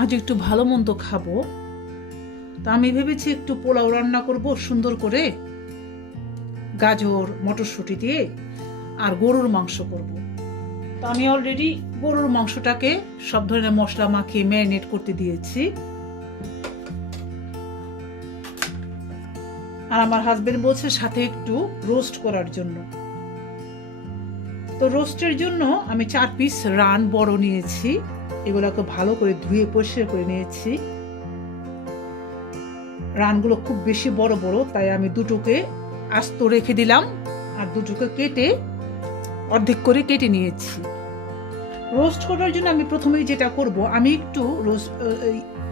আজ একটু ভালো মন্দ খাবো, তা আমি ভেবেছি একটু পোলাও রান্না করব সুন্দর করে, গাজর মটরশুঁটি দিয়ে, আর গরুর মাংস করব। তো আমি অলরেডি গরুর মাংসটাকে সব ধরনের মশলা মাখিয়ে ম্যারিনেট করতে দিয়েছি। আর আমার হাজবেন্ড বলছে সাথে একটু রোস্ট করার জন্য। তো রোস্টের জন্য আমি 4 পিস রান বড় নিয়েছি, এগুলোকে ভালো করে ধুয়ে পরিষ্কার করে নিয়েছি। রানগুলো খুব বেশি বড় বড়, তাই আমি দুটোকে আস্ত রেখে দিলাম আর দুটোকে কেটে অর্ধেক করে কেটে নিয়েছি। রোস্ট করার জন্য আমি প্রথমেই যেটা করব, আমি একটু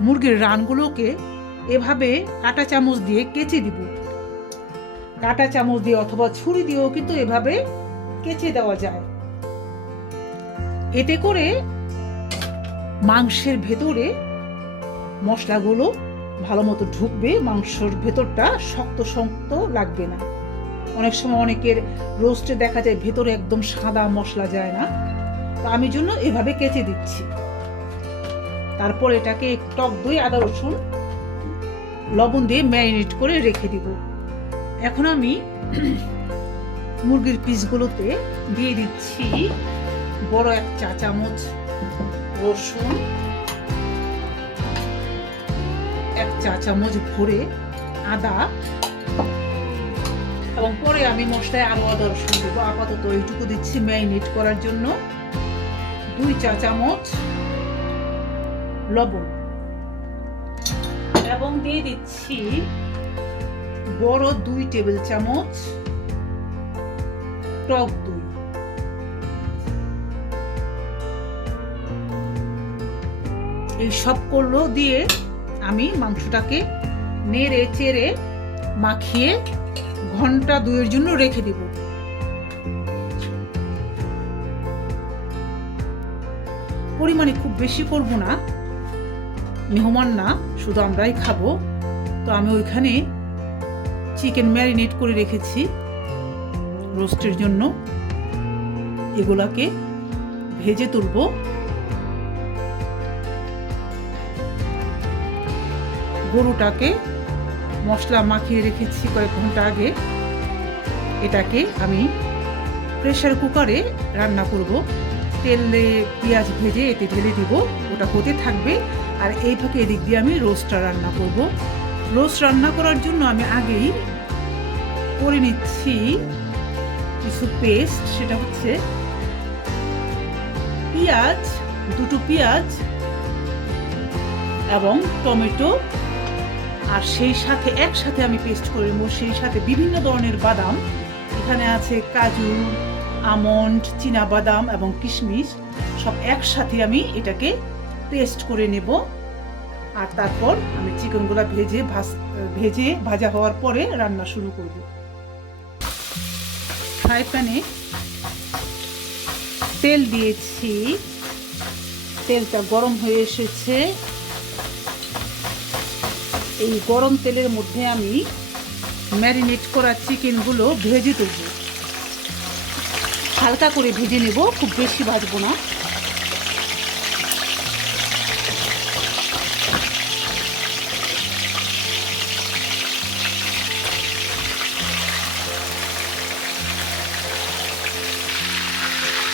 মুরগির রানগুলোকে এভাবে কাঁটা চামচ দিয়ে কেচে দিব। কাঁটা চামচ দিয়ে অথবা ছুরি দিয়েও কিন্তু এভাবে কেচে দেওয়া যায়। এতে করে মাংসের ভেতরে মশলাগুলো ভালো মতো ঢুকবে, মাংসের ভেতরটা শক্ত শক্ত লাগবে না। অনেক সময় অনেকের রোস্টে দেখা যায় ভেতরে একদম সাদা মশলা যায় না, তো আমি জন্য এভাবে কেচে দিচ্ছি। তারপর এটাকে টক দই, আদা রসুন, লবণ দিয়ে ম্যারিনেট করে রেখে দিব। এখন আমি মুরগির পিসগুলোতে দিয়ে দিচ্ছি বড় 1 চা চামচ রসুন, 1 চা চামচ ভরে আদা, এবং পরে আমি মশলায় আরো আদা রসুন দেবো। আপাতত এইটুকু দিচ্ছি ম্যারিনেট করার জন্য। 2 চা চামচ লবণ, এবং দিয়ে দিচ্ছি বড় 2 টেবিল চামচ টক দই। এই সবগুলো দিয়ে আমি মাংসটাকে নেড়ে চেড়ে মাখিয়ে ঘন্টা 2 জন্য রেখে দেব। পরিমাণে খুব বেশি করব না, মেহমান না, শুধু আমরাই খাবো। তো আমি ওইখানে চিকেন ম্যারিনেট করে রেখেছি রোস্টের জন্য, এগুলাকে ভেজে তুলবো। গরুটাকে মশলা মাখিয়ে রেখেছি কয়েক ঘন্টা আগে, এটাকে আমি প্রেসার কুকারে রান্না করব। তেলে পেঁয়াজ ভেজে এতে ঢেলে দিব, ওটা হতে থাকবে। আর এই ফাঁকে এদিক দিয়ে আমি রোস্টটা রান্না করব। রোস্ট রান্না করার জন্য আমি আগেই করে নিচ্ছি কিছু পেস্ট। সেটা হচ্ছে পেঁয়াজ, 2টো পেঁয়াজ এবং টমেটো, আর সেই সাথে একসাথে আমি পেস্ট করে নেব। সেই সাথে বিভিন্ন ধরনের বাদাম, এখানে আছে কাজু, আমন্ড, চীনা বাদাম এবং কিশমিশ, সব একসাথে আমি এটাকে পেস্ট করে নেব। আর তারপর আমি চিকেনগুলো ভেজে ভাজা হওয়ার পরে রান্না শুরু করব। ফ্রাই প্যানে তেল দিয়েছি, তেলটা গরম হয়ে এসেছে। এই গরম তেলের মধ্যে আমি ম্যারিনেট করা চিকেনগুলো ভেজে তুলব। হালকা করে ভেজে নেব, খুব বেশি ভাজবো না।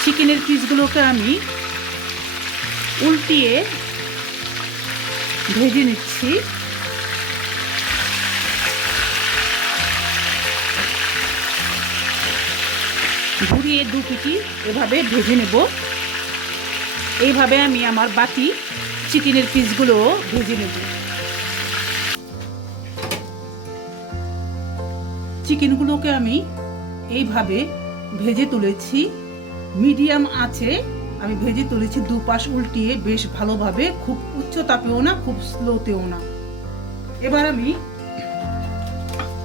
চিকেনের পিসগুলোকে আমি উল্টিয়ে ভেজে নিচ্ছি। ঘুরিয়ে 2 পিটি এভাবে ভেজে নেব। এইভাবে আমি আমার বাকি চিকেনের পিসগুলো ভেজে নেব। চিকেনগুলোকে আমি এইভাবে ভেজে তুলেছি, মিডিয়াম আঁচে আমি ভেজে তুলেছি, 2 পাশ উল্টিয়ে বেশ ভালোভাবে, খুব উচ্চ তাপেও না, খুব স্লোতেও না। এবার আমি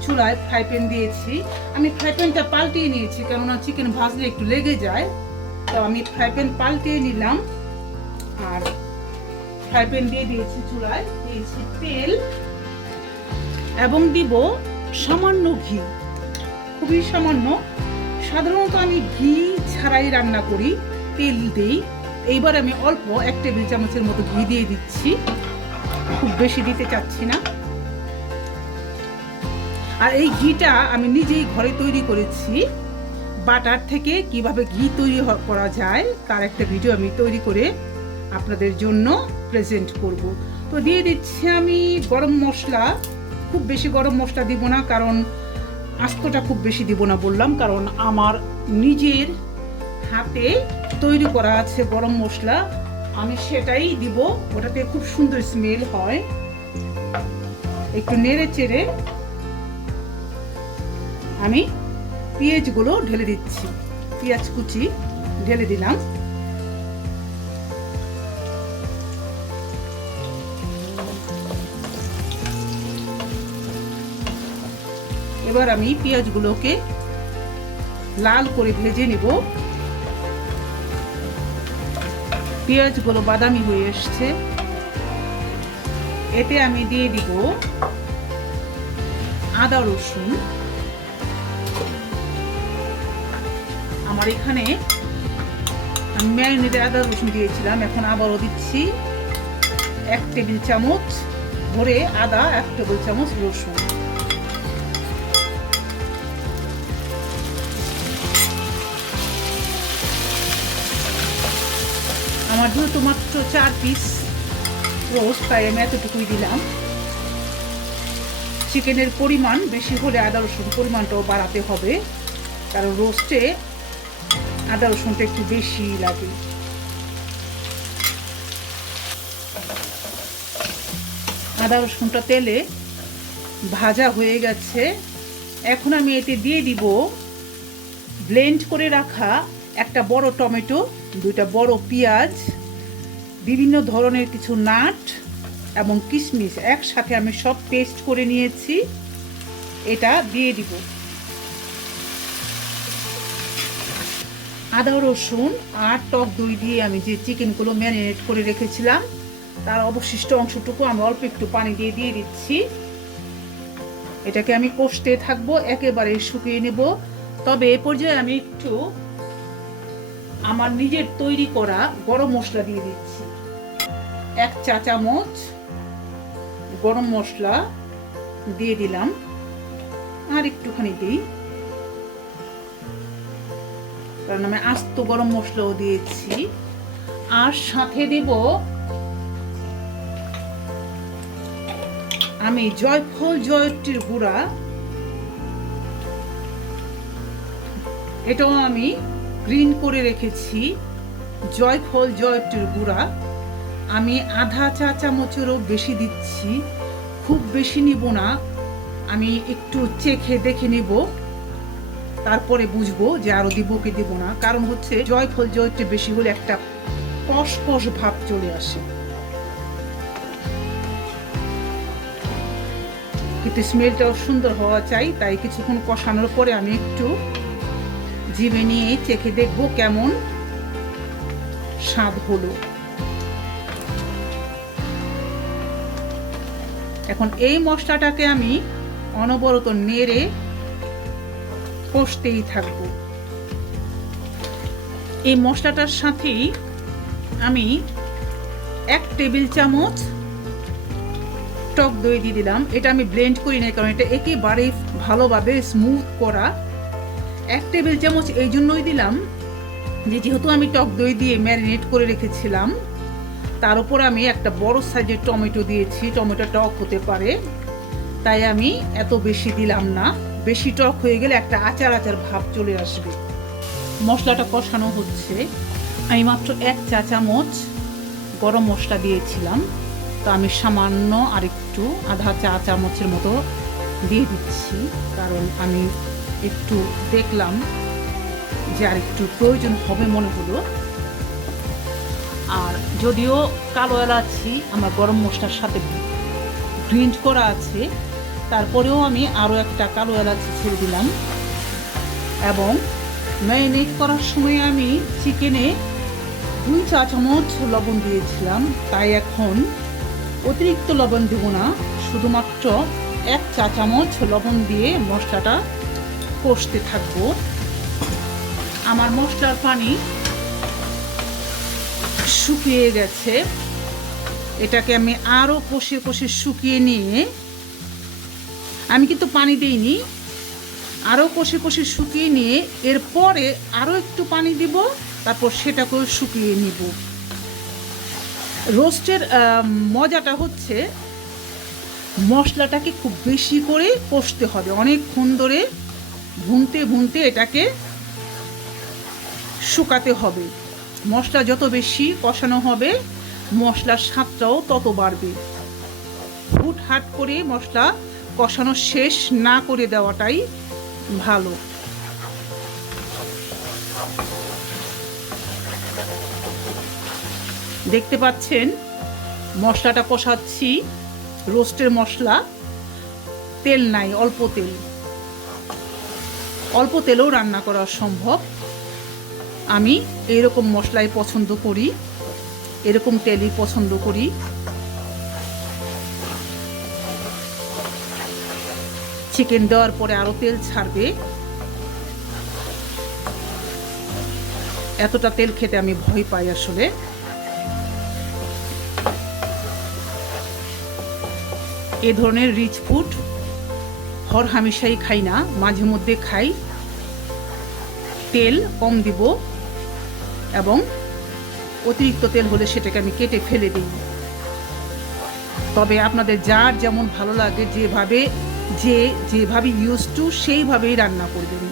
চুলায় ফ্রাই প্যান দিয়েছি। আমি ফ্রাই প্যানটা পাল্টিয়ে নিয়েছি, কেননা চিকেন ভাজলে একটু লেগে যায়। তো আমি ফ্রাই প্যান পাল্টিয়ে নিলাম আর ফ্রাই প্যান দিয়ে দিয়েছি চুলায়। দিয়েছি তেল এবং দিব সামান্য ঘি, খুবই সামান্য। সাধারণত আমি ঘি ছাড়াই রান্না করি, তেল দেই। এইবার আমি অল্প 1 টেবিল চামচের মতো ঘি দিয়ে দিচ্ছি, খুব বেশি দিতে চাচ্ছি না। আর এই ঘিটা আমি নিজেই ঘরে তৈরি করেছি। বাটার থেকে কিভাবে ঘি তৈরি করা যায় তার একটা ভিডিও আমি তৈরি করে আপনাদের জন্য প্রেজেন্ট করব। তো দিয়ে দিচ্ছি আমি গরম মশলা। খুব বেশি গরম মশলা দিব না, কারণ আস্তটা খুব বেশি দিব না বললাম, কারণ আমার নিজের হাতে তৈরি করা আছে গরম মশলা, আমি সেটাই দিব, ওটাতে খুব সুন্দর স্মেল হয়। একটু নেড়ে চেড়ে আমি পেঁয়াজগুলো ঢেলে দিচ্ছি, পেঁয়াজ কুচি ঢেলে দিলাম। এবার আমি পেঁয়াজগুলোকে লাল করে ভেজে নেব। পেঁয়াজগুলো বাদামি হয়ে এসছে, এতে আমি দিয়ে দিব আদা রসুন। আমার এখানে আমি ম্যারিনেটে আদা রসুন দিয়েছিলাম, এখন আবারও দিচ্ছি 1 টেবিল চামচ ভরে আদা, 1 টেবিল চামচ রসুন। আমার যেহেতু মাত্র 4 পিস রোস্ট, তাই আমি এতটুকুই দিলাম। চিকেনের পরিমাণ বেশি হলে আদা রসুন পরিমাণটাও বাড়াতে হবে, কারণ রোস্টে আদা রসুনটা একটু বেশি লাগে। আদা রসুনটা তেলে ভাজা হয়ে গেছে। এখন আমি এতে দিয়ে দিব ব্লেন্ড করে রাখা একটা বড় টমেটো, 2টা বড় পেঁয়াজ, বিভিন্ন ধরনের কিছু নাট এবং কিশমিশ একসাথে আমি সব পেস্ট করে নিয়েছি, এটা দিয়ে দিব। আদা রসুন আর টক দই দিয়ে আমি যে চিকেনগুলো ম্যারিনেট করে রেখেছিলাম তার অবশিষ্ট অংশটুকু আমি অল্প একটু পানি দিয়ে দিচ্ছি। এটাকে আমি কষতে থাকবো, একেবারে শুকিয়ে নেব। তবে এ পর্যায়ে আমি একটু আমার নিজের তৈরি করা গরম মশলা দিয়ে দিচ্ছি। 1 চা চামচ গরম মশলা দিয়ে দিলাম, আর একটুখানি দিই, কারণ আমি আস্ত গরম মশলাও দিয়েছি। আর সাথে দেব আমি জয়ফল জয়ত্রীর গুঁড়া, এটাও আমি গ্রিন করে রেখেছি। জয়ফল জয়ত্রীর গুঁড়া আমি আধা চা চামচেরও বেশি দিচ্ছি, খুব বেশি নিব না, আমি একটু চেখে দেখে নেব, তারপরে বুঝবো যে আরো দিব কি দিব না। কারণ হচ্ছে জয়ফল জয়ত্রী বেশি হলে একটা কষ কষ ভাব চলে আসে, কিন্তু স্মেলটাও সুন্দর হওয়া চাই। তাই কিছুক্ষণ কষানোর পরে আমি একটু জিভে নিয়ে চেখে দেখবো কেমন স্বাদ হলো। এখন এই মশলাটাকে আমি অনবরত নেড়ে কষতেই থাকবো। এই মশলাটার সাথেই আমি 1 টেবিল চামচ টক দই দিয়ে দিলাম। এটা আমি ব্লেন্ড করি না, কারণ এটা একেবারে ভালোভাবে স্মুথ করা। 1 টেবিল চামচ এই জন্যই দিলাম যে যেহেতু আমি টক দই দিয়ে ম্যারিনেট করে রেখেছিলাম, তার উপর আমি একটা বড় সাইজের টমেটো দিয়েছি, টমেটো টক হতে পারে, তাই আমি এত বেশি দিলাম না। বেশি টক হয়ে গেলে একটা আচার আচার ভাব চলে আসবে। মশলাটা কষানো হচ্ছে, আমি মাত্র 1 চা চামচ গরম মশলা দিয়েছিলাম, তো আমি সামান্য আর একটু আধা চা চামচের মতো দিয়ে দিচ্ছি, কারণ আমি একটু দেখলাম যে আর একটু প্রয়োজন হবে মনে হলো। আর যদিও কালো এলাচি আমার গরম মশলার সাথে গ্রিন্ড করা আছে, তারপরেও আমি আরও একটা কালো এলাচি ছেড়ে দিলাম। এবং ম্যারিনেট করার সময় আমি চিকেনে 2 চা চামচ লবণ দিয়েছিলাম, তাই এখন অতিরিক্ত লবণ দেব না, শুধুমাত্র 1 চা চামচ লবণ দিয়ে মশলাটা কষতে থাকবো। আমার মশলার পানি শুকিয়ে গেছে। এটাকে আমি আরও কষে কষে শুকিয়ে নিয়ে, আমি কিন্তু পানি দিইনি, আরও কষে কষে শুকিয়ে নিয়ে এরপরে আরও একটু পানি দিব, তারপর সেটাকেও শুকিয়ে নিব। রোস্টের মজাটা হচ্ছে মশলাটাকে খুব বেশি করে কষতে হবে, অনেকক্ষণ ধরে ভুনতে ভুনতে এটাকে শুকাতে হবে। মশলা যত বেশি কষানো হবে মশলার স্বাদটাও তত বাড়বে। হুটহাট করে মশলা কষানো শেষ না করে দেওয়াটাই ভালো। দেখতে পাচ্ছেন মশলাটা কষাচ্ছি, রোস্টের মশলা, তেল নাই, অল্প তেল। অল্প তেলেও রান্না করা সম্ভব। আমি এরকম মশলাই পছন্দ করি, এরকম তেলই পছন্দ করি। চিকেন দেওয়ার পরে আরও তেল ছাড়বে, এতটা তেল খেতে আমি ভয় পাই আসলে। এ ধরনের রিচ ফুড হরহামেশাই খাই না, মাঝে মধ্যে খাই। তেল কম দিব এবং অতিরিক্ত তেল হলে সেটাকে আমি কেটে ফেলে দিই। তবে আপনাদের যার যেমন ভালো লাগে, যেভাবে ইউজ টু সেইভাবেই রান্না করবেন।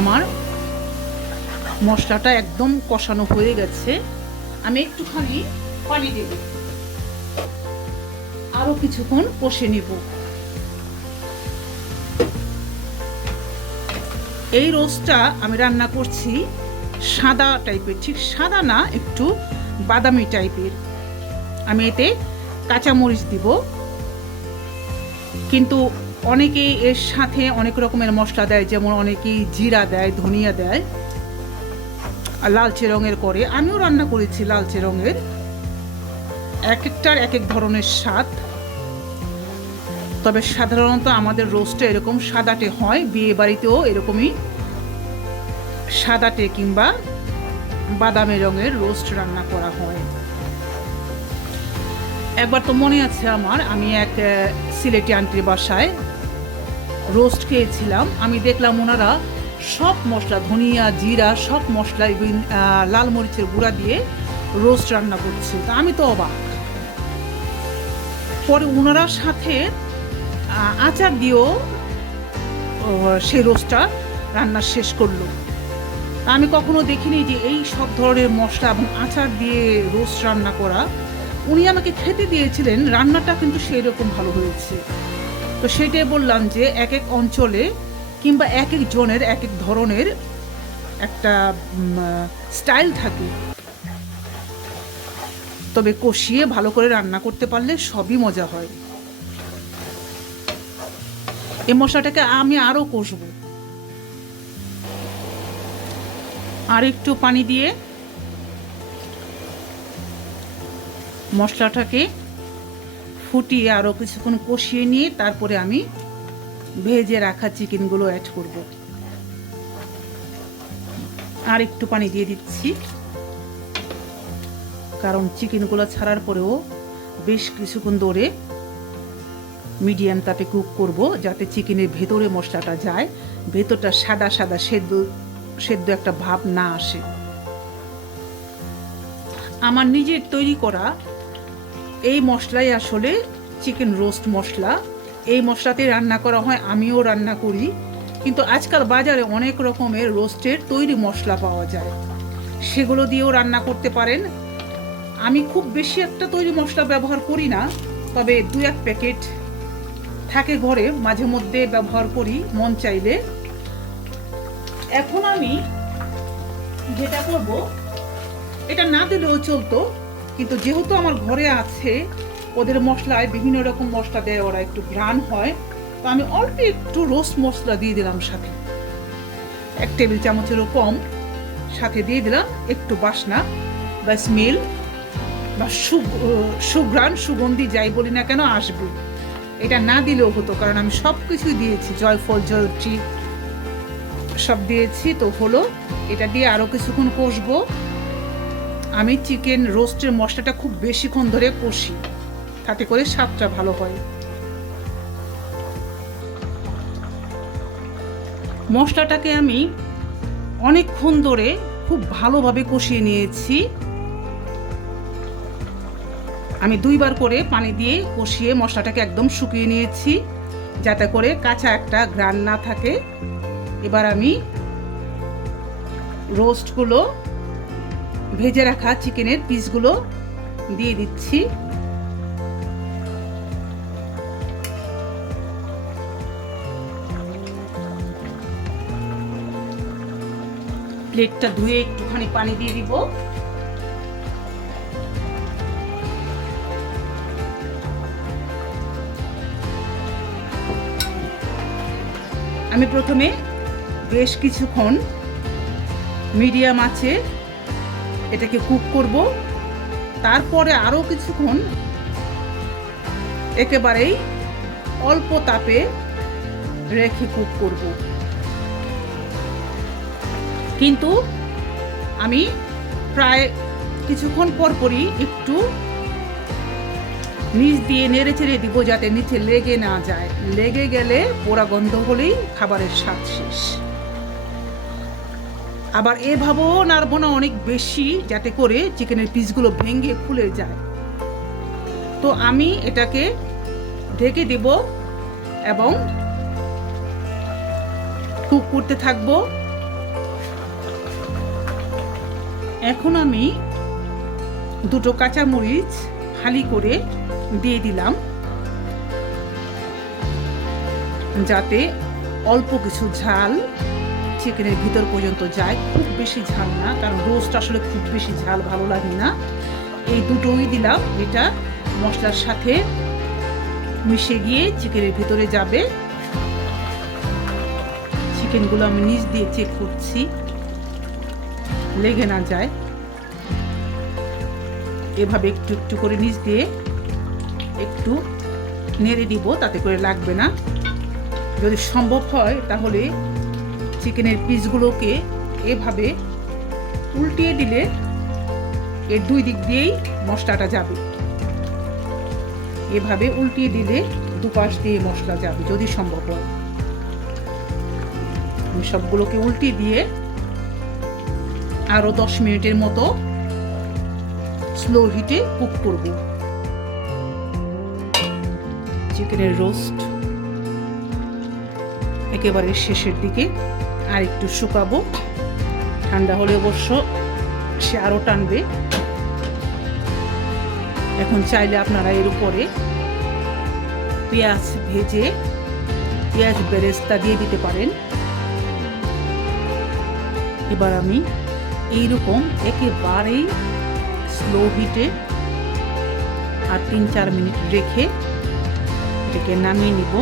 আমার মশলাটা একদম কষানো হয়ে গেছে, আমি একটুখানি পানি দেব, আরো কিছুক্ষণ কষে নিব। এই রোস্টটা আমি রান্না করছি সাদা টাইপের, ঠিক সাদা না, একটু বাদামি টাইপের। আমি এতে কাঁচামরিচ দিব, কিন্তু অনেকে এর সাথে অনেক রকমের মশলা দেয়, যেমন অনেকেই জিরা দেয়, ধনিয়া দেয়, আর লালচে রঙের করে। আমিও রান্না করেছি লালচে রঙের। এক একটার এক এক ধরনের স্বাদ। তবে সাধারণত আমাদের রোস্টে এরকম সাদাটে হয়, বিয়ে বাড়িতেও এরকমই সাদাটে কিংবা বাদামি রঙের রোস্ট রান্না করা হয়। একবার তো মনে আছে আমার, আমি এক সিলেটি আন্টির বাসায় রোস্ট খেয়েছিলাম। আমি দেখলাম ওনারা সব মশলা, ধনিয়া, জিরা, সব মশলা, লাল মরিচের গুঁড়া দিয়ে রোস্ট রান্না করছে। তা আমি তো অবাক। পরে ওনারা সাথে আচার দিয়েও সেই রোস্টটা রান্না শেষ করলো। আমি কখনো দেখিনি যে এই সব ধরনের মশলা এবং আচার দিয়ে রোস্ট রান্না করা। উনি আমাকে খেতে দিয়েছিলেন, রান্নাটা কিন্তু সেই রকম ভালো হয়েছে। তো সেটাই বললাম যে এক এক অঞ্চলে কিংবা এক এক জনের এক এক ধরনের একটা স্টাইল থাকে। তবে কষিয়ে ভালো করে রান্না করতে পারলে সবই মজা হয়। এই মশলাটাকে আমি আরও কষবো, আর একটু পানি দিয়ে মশলাটাকে ফুটিয়ে আরও কিছুক্ষণ কষিয়ে নিয়ে তারপরে আমি ভেজে রাখা চিকেনগুলো অ্যাড করব। আর একটু পানি দিয়ে দিচ্ছি, কারণ চিকেনগুলো ছাড়ার পরেও বেশ কিছুক্ষণ ধরে মিডিয়াম তাপে কুক করব, যাতে চিকেনের ভেতরে মশলাটা যায়, ভেতরটা সাদা সাদা সেদ্ধ একটা ভাব না আসে। আমার নিজের তৈরি করা এই মশলাই আসলে চিকেন রোস্ট মশলা। এই মশলাতে রান্না করা হয়, আমিও রান্না করি। কিন্তু আজকাল বাজারে অনেক রকমের রোস্টের তৈরি মশলা পাওয়া যায়, সেগুলো দিয়েও রান্না করতে পারেন। আমি খুব বেশি একটা তৈরি মশলা ব্যবহার করি না, তবে 2-1 প্যাকেট থাকে ঘরে, মাঝে মধ্যে ব্যবহার করি মন চাইলে। এখন আমি যেটা করব, এটা না দিলেও চলতো, কিন্তু যেহেতু আমার ঘরে আছে, ওদের মশলায় বিভিন্ন রকম মশলা দেয়, ওরা একটু ঘ্রাণ হয়, তো আমি অল্প একটু রোস্ট মশলা দিয়ে দিলাম সাথে, 1 টেবিল চামচেরও কম সাথে দিয়ে দিলাম, একটু বাসনা বা স্মেল বা সুঘ্রাণ, সুগন্ধি যাই বলি না কেন আসবে। এটা না দিলেও হতো, কারণ আমি সব কিছুই দিয়েছি, জয়ফল জয়ত্রী সব দিয়েছি। তো হলো, এটা দিয়ে আরও কিছুক্ষণ কষবো। আমি চিকেন রোস্টের মশলাটা খুব বেশিক্ষণ ধরে কষি, তাতে করে স্বাদটা ভালো হয়। মশলাটাকে আমি অনেকক্ষণ ধরে খুব ভালোভাবে কষিয়ে নিয়েছি। আমি 2 বার করে পানি দিয়ে কষিয়ে মশলাটাকে একদম শুকিয়ে নিয়েছি, যাতে করে কাঁচা একটা ঘ্রাণ না থাকে। এবার আমি রোস্টগুলো, ভেজে রাখা চিকেনের পিসগুলো দিয়ে দিচ্ছি। প্লেটটা ধুয়ে একটুখানি পানি দিয়ে দিব। আমি প্রথমে বেশ কিছুক্ষণ মিডিয়াম আঁচে এটাকে কুক করব, তারপরে আরও কিছুক্ষণ একেবারেই অল্প তাপে রেখে কুক করব। কিন্তু আমি প্রায় কিছুক্ষণ পরপরই একটু নিচ দিয়ে নেড়ে চেড়ে দিব, যাতে নিচে লেগে না যায়। লেগে গেলে পোড়া গন্ধ হলেই খাবারের স্বাদ শেষ। আবার এভাবেও নাড়বো না অনেক বেশি, যাতে করে চিকেনের পিসগুলো ভেঙে খুলে যায়। তো আমি এটাকে ঢেকে দেব এবং কুক করতে থাকবো। এখন আমি 2টো কাঁচামরিচ ফালি করে দিয়ে দিলাম, যাতে অল্প কিছু ঝাল চিকেনের ভিতর পর্যন্ত যায়। খুব বেশি ঝাল না, কারণ রোস্ট আসলে খুব বেশি ঝাল ভালো লাগে না। এই দুটোই দিলাম, এটা মশলার সাথে মিশে গিয়ে চিকেনের ভিতরে যাবে। চিকেনগুলো আমি নিচ দিয়ে চেক করছি লেগে না যায়। এভাবে একটু একটু করে নিচ দিয়ে একটু নেড়ে দিব, তাতে করে লাগবে না। যদি সম্ভব হয় তাহলে চিকেনের পিসগুলোকে এভাবে উল্টিয়ে দিলে এর 2 দিক দিয়েই মশলাটা যাবে। এভাবে উল্টিয়ে দিলে দুপাশ দিয়ে মশলা যাবে, যদি সম্ভব হয়। আমি সবগুলোকে উল্টিয়ে দিয়ে আরো 10 মিনিটের মতো স্লো হিটে কুক করব। চিকেনের রোস্ট একেবারে শেষের দিকে, আর একটু শুকাবো। ঠান্ডা হলে অবশ্য সে আরো টানবে। এখন চাইলে আপনারা এর উপরে পেঁয়াজ ভেজে পেঁয়াজ বেরেস্তা দিয়ে দিতে পারেন। এবার আমি এইরকম একেবারেই স্লো হিটে আর 3-4 মিনিট রেখে এটাকে নামিয়ে নিব।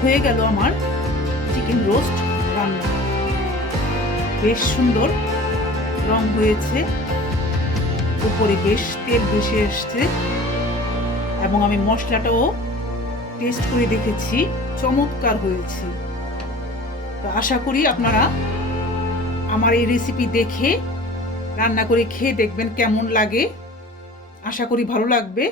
হয়ে গেল আমার চিকেন রোস্ট রান্না। বেশ সুন্দর রং হয়েছে, উপরে বেশ তেল ভেসে এসছে, এবং আমি মশলাটাও টেস্ট করে দেখেছি, চমৎকার হয়েছে। তো আশা করি আপনারা আমার এই রেসিপি দেখে রান্না করে খেয়ে দেখবেন কেমন লাগে। আশা করি ভালো লাগবে।